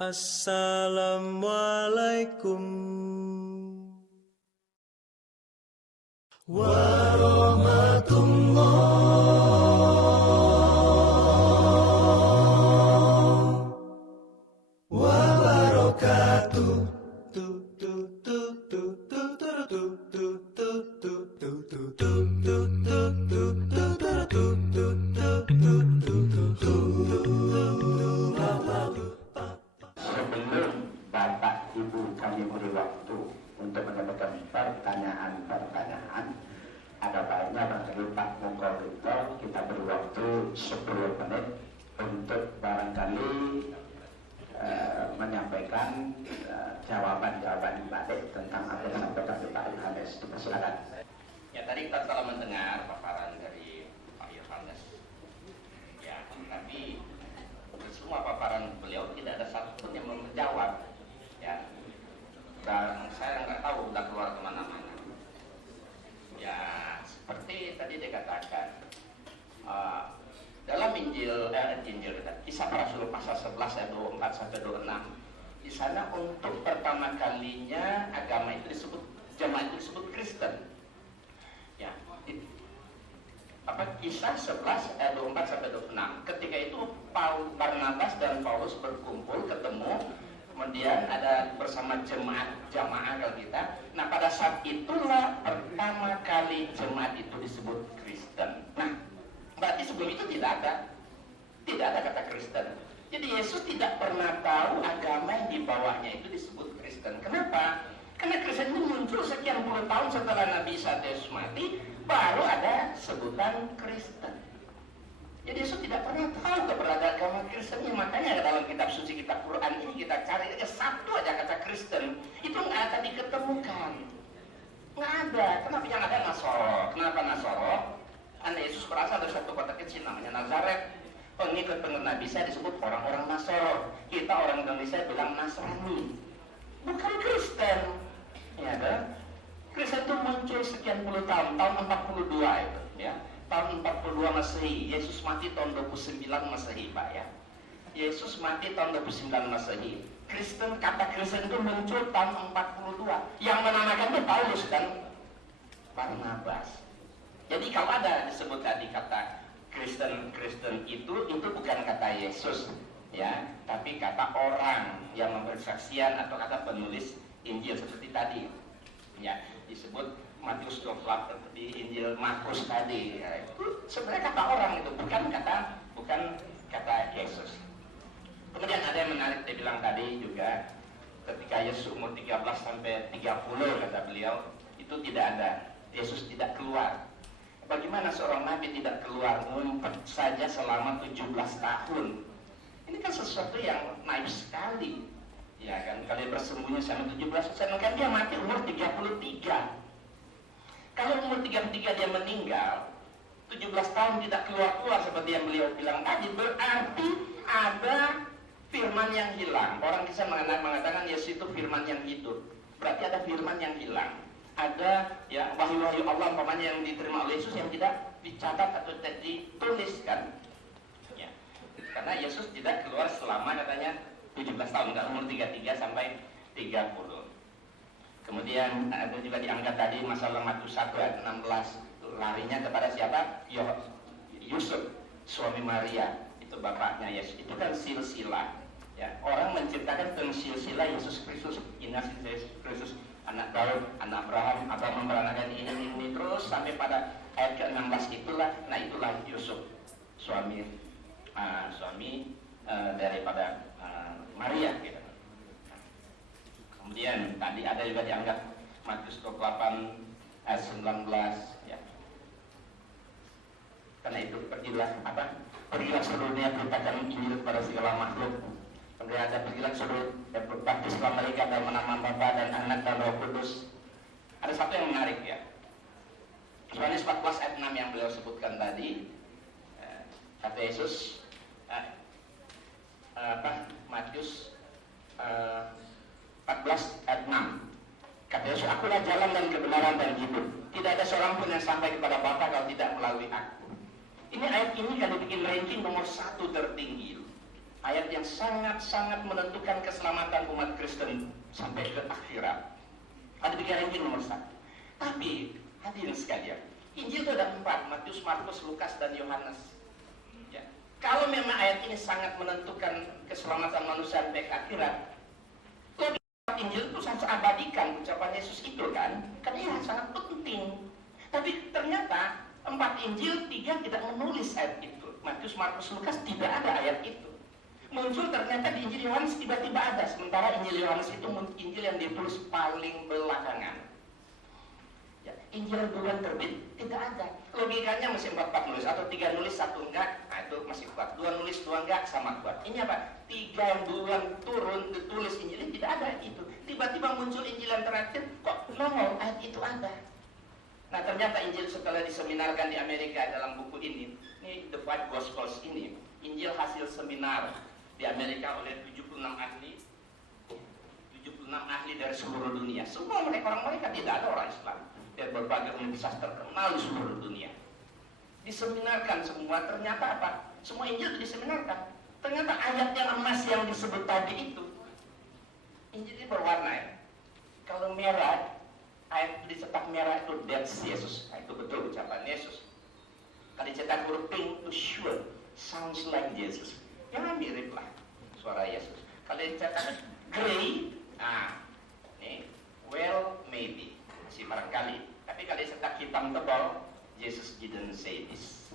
Assalamualaikum warahmatullahi wabarakatuh. Sebelum Bapak Ibu kami beri waktu untuk mendapatkan pertanyaan-pertanyaan, ada baiknya barangkali Pak Mukhorito kita beri waktu 10 menit untuk barangkali menyampaikan jawaban-jawaban balik tentang apa yang disampaikan oleh Pak Yohanes. Silakan. Ya, tadi kita telah mendengar paparan dari Pak Yohanes. Ya, tapi semua paparan beliau tidak ada satupun yang menjawab. Ya, dan saya nggak tahu udah keluar kemana-mana. Ya, seperti tadi dikatakan dalam Injil Kisah Para Rasul pasal 11 ayat 24 sampai 26. Di sana untuk pertama kalinya agama itu disebut, jemaat itu disebut Kristen. Ya, Kisah 11 ayat 24 sampai 26. Ketika itu Barnabas dan Paulus berkumpul, ketemu, kemudian ada bersama jemaah kalau kita. Nah, pada saat itulah pertama kali jemaat itu disebut Kristen. Nah, berarti sebelum itu tidak ada kata Kristen. Jadi Yesus tidak pernah tahu agama yang dibawanya itu disebut Kristen. Kenapa? Karena Kristen itu muncul sekian puluh tahun setelah Nabi Isa Yesus mati, baru ada sebutan Kristen. Jadi Yesus tidak pernah tahu keberadaan agama Kristen. Makanya dalam kitab suci, kitab Quran ini kita cari aja satu aja kata Kristen, itu nggak ada diketemukan. Nggak ada. Kenapa yang ada Nasoro? Kenapa Nasoro? Karena Yesus berasal dari satu kota kecil namanya Nazaret. Pengikut-pengikut Nabi Isa disebut orang-orang Nasoro. Kita orang Indonesia bilang Nasrani, bukan Kristen. Ya kan? Kristen itu muncul sekian puluh tahun 42 itu, ya. Tahun 42 Masehi. Yesus mati tahun 29 Masehi, Pak, ya. Yesus mati tahun 29 Masehi. Kristen, kata Kristen itu muncul tahun 42. Yang menamakan itu Paulus dan Barnabas. Jadi kalau ada disebut tadi kata Kristen itu bukan kata Yesus, ya, tapi kata orang yang memberi kesaksian atau kata penulis Injil seperti tadi, ya, disebut Matius 28 di Injil Markus tadi, ya, itu sebenarnya kata orang itu bukan kata Yesus. Kemudian ada yang menarik dia bilang tadi juga, ketika Yesus umur 13 sampai 30 kata beliau, itu tidak ada, Yesus tidak keluar. Bagaimana seorang nabi tidak keluar, ngumpet saja selama 17 tahun? Ini kan sesuatu yang naif sekali. Ya kan, kalau dia bersembunyi selama 17 tahun, kan dia mati umur 33. Kalau umur 33 dia meninggal, 17 tahun tidak keluar seperti yang beliau bilang tadi, berarti ada firman yang hilang. Orang bisa mengatakan Yesus itu firman yang hidup. Berarti ada firman yang hilang. Ada ya wahyu-wahyu Allah umpamanya yang diterima oleh Yesus yang tidak dicatat atau tidak dituliskan. Ya. Karena Yesus tidak keluar selama katanya 17 tahun, dari umur 33 sampai 30. Kemudian ada juga diangkat tadi masalah Matius 1 ayat 16, larinya kepada siapa? Yusuf, suami Maria, itu bapaknya Yesus. Itu kan silsilah. Ya, orang menciptakan silsilah Yesus Kristus, Yesus Kristus, anak Daud, anak Abraham, atau memperanakan ini terus sampai pada ayat ke-16 itulah Yusuf, suami daripada Maria, gitu. Kemudian tadi ada juga dianggap Matius 28 ayat 19, ya. Karena itu pergilah seluruh dunia, beritakan Injil kepada segala makhluk. Kemudian ada pergilah seluruh baptislah mereka dalam nama Bapa dan Anak dan Roh Kudus. Ada satu yang menarik, ya. Yohanes 14 ayat 6 yang beliau sebutkan tadi, kata Yesus, Matius 14 ayat 6, kata Yesus, akulah jalan dan kebenaran dan hidup. Tidak ada seorang pun yang sampai kepada Bapa kalau tidak melalui aku. Ini ayat ini kalau bikin ranking nomor 1 tertinggi. ayat yang sangat-sangat menentukan keselamatan umat Kristen sampai ke akhirat. Ada 3 Injil nomor 1. Tapi hadirin sekalian, Injil itu ada 4, Matius, Markus, Lukas, dan Yohanes. Ya. Kalau memang ayat ini sangat menentukan keselamatan manusia sampai ke akhirat, lebih Injil itu sangat abadikan ucapan Yesus itu kan, karena ya sangat penting. Tapi ternyata 4 Injil 3 tidak menulis ayat itu. Matius, Markus, Lukas tidak ada ayat itu. Muncul ternyata di Injil Yohanes tiba-tiba ada, sementara Injil Yohanes itu Injil yang ditulis paling belakangan. Ya, Injil yang duluan terbit tidak ada. Logikanya mesti 4 nulis, atau 3 nulis 1 enggak, nah itu masih kuat. 2 nulis 2 enggak, sama kuat. Ini apa? 3 yang duluan turun ditulis Injil ini tidak ada itu. Tiba-tiba muncul Injil yang terakhir, kok nongol ayat itu ada. Nah ternyata Injil setelah diseminarkan di Amerika dalam buku ini The Five Gospels ini, Injil hasil seminar di Amerika oleh 76 ahli dari seluruh dunia. Semua orang mereka tidak ada orang Islam dari berbagai universitas terkenal di seluruh dunia. Diseminarkan semua, ternyata apa? Semua Injil itu diseminarkan. Ternyata ayat yang emas yang disebut tadi itu, Injil ini berwarna ya. Kalau merah, ayat dicetak merah itu that's Yesus. Nah, itu betul ucapan Yesus. Kalau dicetak huruf pink itu sure, sounds like Jesus. Ya mirip lah suara Yesus. Kalau dicetak gray, ini well maybe, masih barangkali. Tapi kalau dicetak hitam tebal, Jesus didn't say this.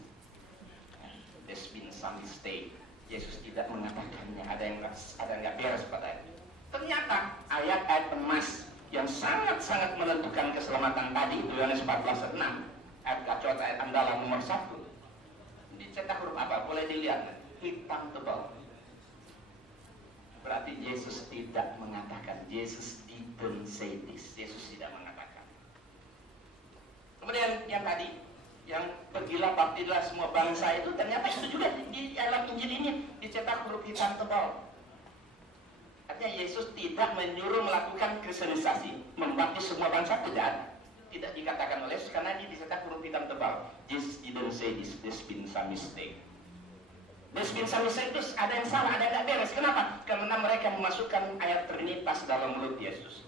There's been some mistake. Yesus tidak mengatakannya. Ada yang nggak beres pada itu. Ternyata ayat-ayat emas yang sangat-sangat menentukan keselamatan tadi itu Yohanes 14:6, ayat andalan nomor 1. Dicetak huruf apa? Boleh dilihat, hitam tebal. Berarti Yesus tidak mengatakan. Yesus didn't say this. Yesus tidak mengatakan. Kemudian yang tadi, yang pergilah baptislah semua bangsa itu, ternyata itu juga di dalam Injil ini dicetak huruf hitam tebal. Artinya Yesus tidak menyuruh melakukan kristenisasi, membaptis semua bangsa, tidak dikatakan oleh Yesus karena ini dicetak huruf hitam tebal. Jesus didn't say this. There's been some mistake. There's been some mistake itu ada yang salah, ada yang tidak beres. Kenapa? Karena mereka memasukkan ayat Trinitas dalam mulut Yesus.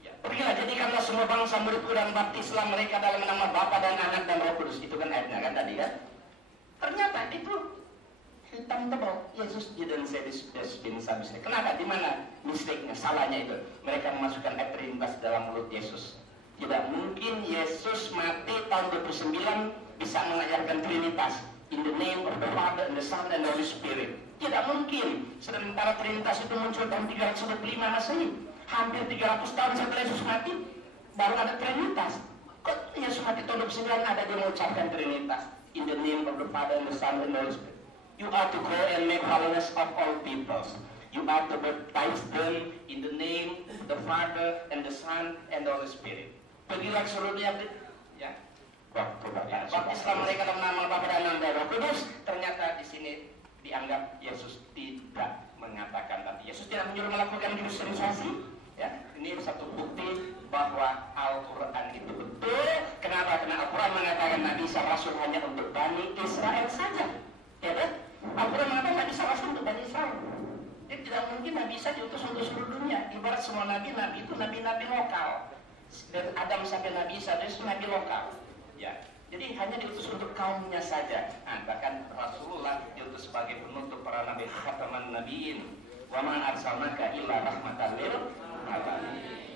Ya, pergilah jadikanlah semua bangsa muridku dan baptislah mereka dalam nama Bapa dan Anak dan Roh Kudus. Itu kan ayatnya kan tadi kan? Ternyata itu hitam tebal. Yesus didn't say this. There's been some mistake. Kenapa? Di mana mistake-nya, salahnya itu? Mereka memasukkan ayat Trinitas dalam mulut Yesus. Tidak mungkin Yesus mati tahun 29 bisa mengajarkan Trinitas. In the name of the Father and the Son and the Holy Spirit. Tidak mungkin. Sementara Trinitas itu muncul tahun 325 Masehi. Hampir 300 tahun setelah Yesus mati, baru ada Trinitas. Kok Yesus mati tahun 29 ada dia mengucapkan Trinitas? In the name of the Father and the Son and the Holy Spirit. You are to go and make followers of all peoples. You are to baptize them in the name of the Father and the Son and the Holy Spirit. Pergilah ke seluruh dunia, ya. Baptislah mereka dalam nama Bapa dan Anak dan Roh Kudus. Ternyata di sini dianggap Yesus tidak mengatakan tadi. Yesus tidak menyuruh melakukan kristenisasi. Ya, ini satu bukti bahwa Al-Quran itu betul. Kenapa? Karena Al-Quran mengatakan Nabi Isa Rasul hanya untuk Bani Israel saja. Ya kan? Al-Quran mengatakan Nabi Isa Rasul untuk Bani Israel. Jadi tidak mungkin Nabi Isa diutus untuk seluruh dunia. Ibarat semua nabi itu nabi-nabi lokal. Dari Adam sampai Nabi Isa itu nabi lokal. Ya, jadi hanya diutus untuk kaumnya saja. Nah, bahkan Rasulullah diutus sebagai penutup para nabi, khataman nabiyyin. Wa ma arsalnaka illa rahmatan lil alamin.